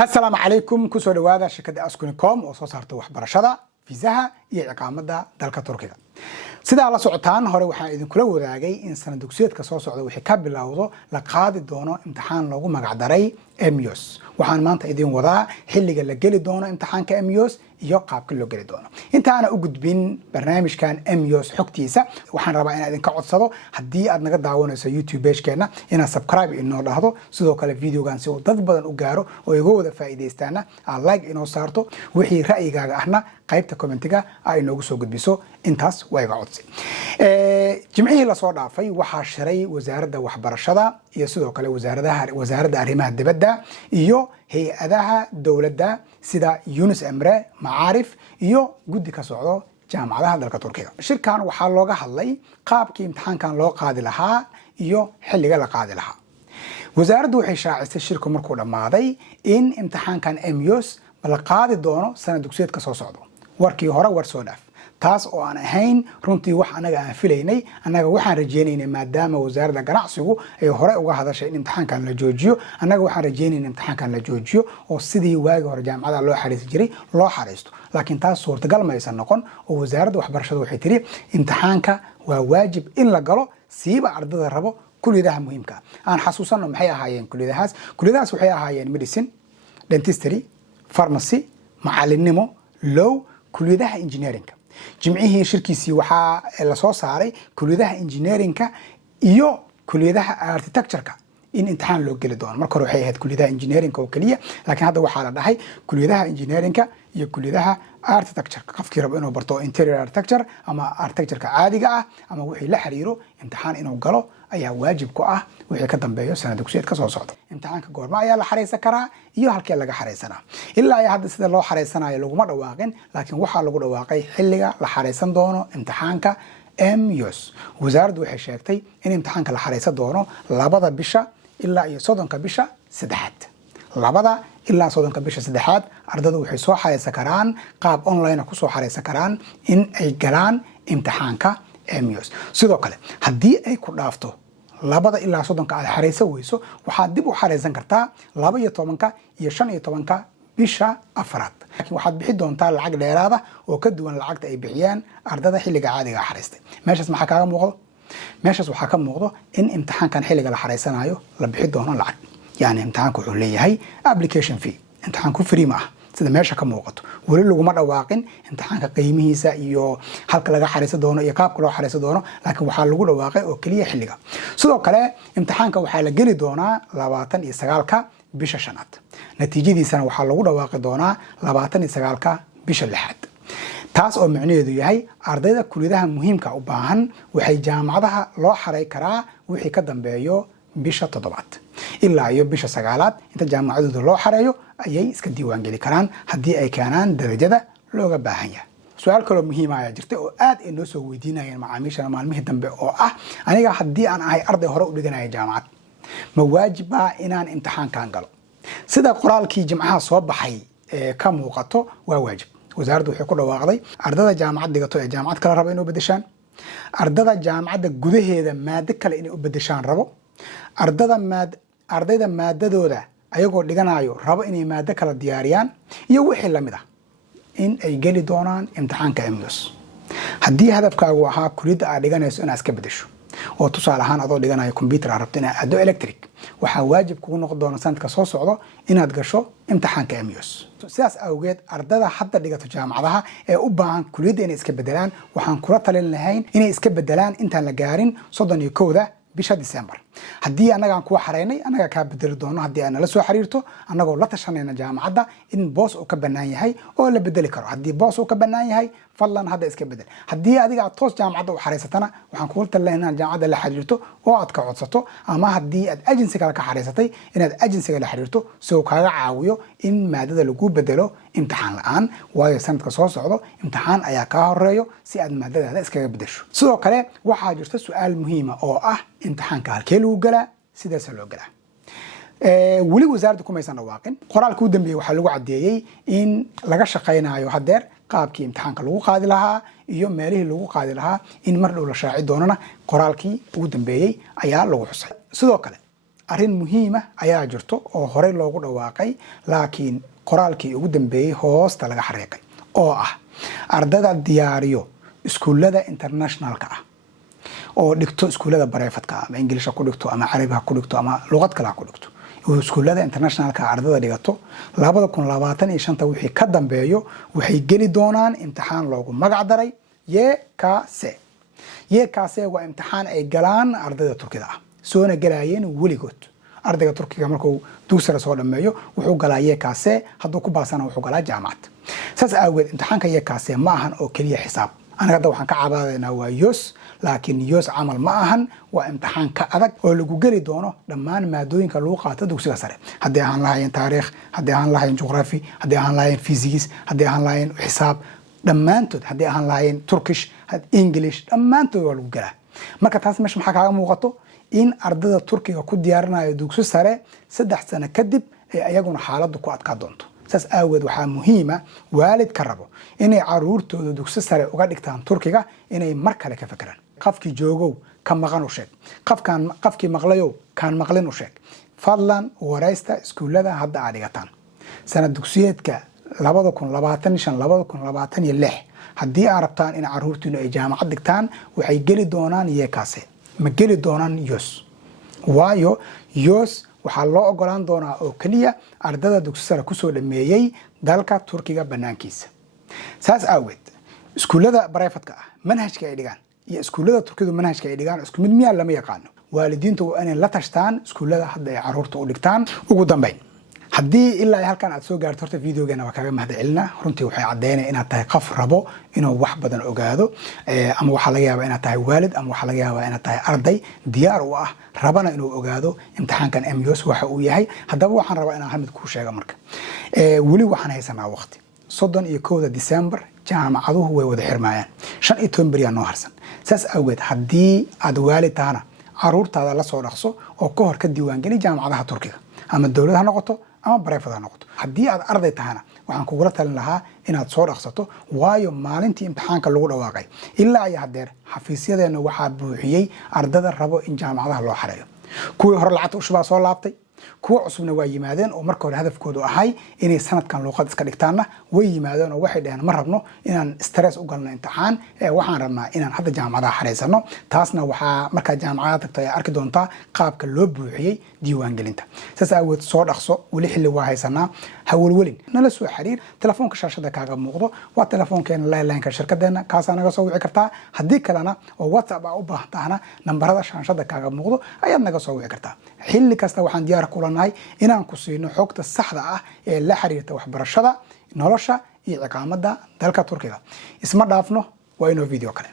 السلام عليكم كسر دوادا شركة أسكنكم وصارت وحبرشة فيزاها iyo iqaamada dalka Turkiga sida la socotaan hore waxaan idin kula wadaagay in sanad dugsiyeedka soo socda wixii ka bilowdo la qaadi doono imtixaan lagu magac daray MUS waxaan maanta idin wadaa xilliga la geli doono imtixaanka MUS iyo qaabka loo geli doono inta aan u gudbin barnaamijkan MUS xogtiisa waxaan rabaa in idin ka codsado hadii aad naga daawanayso YouTube page-keena inaad subscribe inoo dhahdo sidoo kale videogan si uu dad badan u gaaro oo iga wada faa'iideystaana aad like inoo saarto wixii ra'yigaaga ahna qaybta commentiga ay noogu soo gudbiso intaas way iga codsi jimcihii la soo dhaafay waxa shiray wasaaradda waxbarashada iyo sidoo kale wasaaradda arrimaha dibadda iyo hay'adaha dawladda sida Yunus Emre Maarif iyo guddi ka socdo jaamacadaha dalka Turkiga shirkan waxa looga hadlay qaabkii imtixaankan loo qaadi lahaa iyo xilliga la qaadi lahaa wasaaraddu waxay shaacisay shirku markuu dhamaaday in imtixaankan MUS la qaadi doono sanad dugsiyeedka soo socdo warkii hore war soo dhaaf taas oo aan ahayn runtii wax anaga aan filaynay anaga waxaan rajeynaynay maadaama wasaaradda ganacsigu ay hore uga hadashay in imtixaankan la joojiyo anaga waxaan rajeynaynay imtixaankan la joojiyo oo sidii waagi hore jaamacadaha loo xariis jiray loo xariisto laakiin taas suurtagal ma aysan noqon oo wasaaradda waxbarashada waxay tiri imtixaanka waa waajib in la galo siiba ardada rabo kulliyadaha muhiimka aan xasuusano maxay ahaayeen kulliyadahaas waxay ahaayeen medicine dentistry pharmacy macalinimo law kulliyadaha engineering jimcihii shirkiisii waxaa la soo saaray kulliyadaha engineering iyo kulliyadaha architecture in imtixaan loo geli doono marka hore waxay ahayd kulliyadaha engineering oo kaliya laakiin hadda waxaa la dhahay kulliyadaha engineering iyo kulliyadaha architecture qofkii rabo inuu barto interior architecture ama architecture caadiga ah ama wixii la xiriiro imtixaan inuu galo ayaa waajib ku ah wixii ka dambeeyo sanad dugsiyeedka soo socda imtixaanka goorma ayaa la xareysan karaa iyo halkee laga xareysanaa ilaa ay hadda sida loo xareysanayo laguma dhawaaqin laakiin waxaa lagu dhawaaqay xilliga la xareysan doono imtixaanka MUS wasaaraddu waxay sheegtay in imtixaanka la xareysan doono 2 bisha ilaa iyo 3 bisha saddexaad 2 ilaa 3 bisha saddexaad ardaydu waxay soo xareysan karaan qaab online ku soo xareysan karaan in ay galaan imtixaanka MUS sidoo kale haddii ay ku dhaafto 2 ilaa 3 aad xareysan weyso waxaad dib u xareysan kartaa 12 iyo 15 bisha afraad laakiin waxaad bixi doontaa lacag dheeraad ah oo ka duwan lacagta ay bixiyaan ardada xilliga caadiga xareystay meeshaas maxaa kaaga muuqdo meeshaas waxaa ka muuqdo in imtixaankan xilliga la xareysanayo la bixi doono lacag yani imtixaanku wuxuu leeyahay application fee imtixaanku free ma ah sida meesha ka muuqato wali laguma dhawaaqin imtixaanka qiimihiisa iyo halka laga xareysan doono iyo qaabka loo xareysan doono laakiin waxaa lagu dhawaaqay oo kaliya xilliga sidoo kale imtixaanka waxaa la geli doonaa 29ka bisha shanaad natiijadiisana waxaa lagu dhawaaqi doonaa 29ka bisha lixaad taas oo macnaheedu yahay ardayda kulliyadaha muhiimka u baahan waxay jaamacadaha loo xarey karaa wixii ka dambeeyo bisha 7aad ilaa iyo bisha 9aad inta jaamacadooda loo xareeyo ayay iska diiwaan geli karaan haddii ay keenaan darajada looga baahan yahay su'aal kale muhiim ah jirta oo aad ay noo soo weydiinayeen macaamiisha maalmihii dambe oo ah aniga haddii aan ahay arday hore u dhiganaya jaamacad ma waajiba inaan imtixaankan galo sida qoraalkii jimcaha soo baxay ka muuqato waa waajib wasaaraddu waxay ku dhawaaqday ardada jaamacad dhigato ee jaamacad kale rabo inay u bedeshaan ardada jaamacadda gudaheeda maado kale inay u bedeshaan rabo ardayda maadadooda ayagoo dhiganayo rabo inay maado kala diyaariyaan iyo wixii lamid ah in ay geli doonaan imtixaanka MUS haddii hadafkaagu ahaa kulliyadda aad dhiganayso inaad iska bedesho oo tusaale ahaan adoo dhiganayo computer aad rabto inaad aado electric waxaa waajib kugu noqon doona sanadka soo socdo inaad gasho imtixaanka MUS sidaas awgeed ardada hadda dhigato jaamacadaha ee u baahan kulliyadda inay iska bedelaan waxaan kula talin lahayn inay iska bedelaan intaan la gaarin 31 bisha December haddii anaga aan kuwa xareynay anaga ka bedeli doono haddii aan la soo xiriirto anagoo la tashanayna jaamacadda in boos uu ka banaan yahay oo la bedeli karo haddii boos uu ka banaan yahay fadlan hadda iska bedel haddii adiga aad toos jaamacadda u xareysatana waxaan kugu talinaynaa jaamacadda la xiriirto oo aad ka codsato ama haddii aad agency kale ka xareysatay inaad agency la xiriirto si uu kaaga caawiyo in maadada lagu bedelo imtixaan la'aan waayo sanadka soo socdo imtixaan ayaa ka horeeyo si aad maadadaada iskaga bedesho sidoo kale waxaa jirta su'aal muhiim ah oo ah imtixaanka halkee lagu galaa sidaas loo galaa wali wasaaraddu kuma aysan dhawaaqin qoraalka u dambeeyay waxaa lagu cadeeyay in laga shaqeynayo hadeer qaabkii imtixaanka lagu qaadi lahaa iyo meelihii lagu qaadi lahaa in mar dhow la shaaci doonana qoraalkii ugu dambeeyay ayaa lagu xusay sidoo kale arrin muhiima ayaa jirto oo horey loogu dhawaaqay laakiin qoraalkii ugu dambeeyay hoosta laga xariiqay oo ah ardada diyaariyo iskuulada internationalka ah oo dhigto iskuulada bareefadka ama English ku dhigto ama Carabi ku dhigto ama luqad kale ku dhigto iskuulada internationalka ardada dhigato 2025 wixii ka dambeeyo waxay geli doonaan imtixaan loogu magac daray YKS waa imtixaan ay galaan ardada Turkida ah soona galayeen weligood ardayga Turkiga markuu dugsiga soo dhameeyo wuxuu galaa YKS hadduu ku baasana wuxuu galaa jaamacad saas awgeed imtixaanka YKS ma ahan oo kaliya xisaab anaga hadda waxaan ka cabaadaynaa waa YOS laakiin YOS camal ma ahan waa imtixaan ka adag oo lagu geli doono dhammaan maadooyinka lagu qaato dugsiga sare haddii aan lahayn taariikh haddii aan lahayn juqraafi haddii aan lahayn physics haddii aan lahayn xisaab dhammaantood haddii aan lahayn Turkish English dhammaantood waa lagu galaa marka taas meesha maxaa kaaga muuqato in ardada Turkiga ku diyaarinayo dugsi sare 3 sano kadib ay ayaguna xaaladdu ku adkaa doonto saas awgeed waxaa muhiima waalid ka rabo inay caruurtooda dugsi sare uga dhigtaan Turkiga inay mar kale ka fakaraan qafkii joogow ka maqan u sheeg qafkii maqlayow kaan maqlin u sheeg fadlan waraysta iskuulada hadda aad dhigataan sanad dugsiyeedka 2025-2026 haddii aad rabtaan in caruurtiinu ay jaamacad dhigtaan waxay geli doonaan YKS ma geli doonaan YOS waayo YOS waxaa loo ogolaan doonaa oo kaliya ardada dugsi sare kusoo dhameeyay dalka Turkiga banaankiisa saas awgeed iskuulada bareefadka ah manhajka ay dhigaan iyo iskuulada Turkidu manhajka ay dhigaan isku mid miyaa lama yaqaano waalidiintu waa inay la tashtaan iskuulada hadda ay caruurta u dhigtaan ugu dambeyn haddii ilaa halkan aad soo gaarto horta videogeena waa kaaga mahadcelinaa runtii waxay cadeynayaan inaad tahay qof rabo inuu wax badan ogaado ama waxa laga yaabaa inaad tahay waalid ama waxa laga yaabaa inaad tahay arday diyaar u ah rabana inuu ogaado imtixaankan MYOS waxa uu yahay haddaba waxaan rabaa inaan hal mid kuu sheego marka weli waxaan haysanaa waqti 31 December jaamacaduhu way wada xirmayaan 15 beri noo harsan saas awgeed haddii aad waalid tahana caruurtaada la soo dhaqso oo ka hor ka diiwaan geli jaamacadaha Turkiga ama dawladda ha noqoto ama bareefad ha noqoto haddii aad arday tahana waxaan kugula talin lahaa inaad soo dhaqsato waayo maalintii imtixaanka lagu dhawaaqay ilaa ay hadeer xafiisyadeena waxaa buuxiyay ardada rabo in jaamacadaha loo xareeyo kuwii hore lacagta ushbaa soo laabtay kuwa cusubna waa yimaadeen oo marka hore hadafkoodu ahay inay sanadkan luqad iska dhigtaanna way yimaadeen oo waxay dhaheen ma rabno inaan stress u galno imtixaan waxaan rabnaa inaan hadda jaamacadaha xareysano taasna waxaa markaa jaamacadaha tagto ay arki doontaa qaabka loo buuxiyey diiwaangelinta saas awgeed soo dhaqso weli xilli waa haysanaa hawlwelin nala soo xiriir telefoonka shaashada kaaga muuqdo waa telefoonkeena landline-ka shirkadeena kaasaa naga soo wici kartaa haddii kalena oo WhatsApp aa u baahan tahana nambarada shaashada kaaga muuqdo ayaad naga soo wici kartaa xilli kasta waxaan diyaar kulanahay inaan ku siino xogta saxda ah ee la xiriirta waxbarashada nolosha iyo ciqaamada dalka Turkiga isma dhaafno waa inoo video kale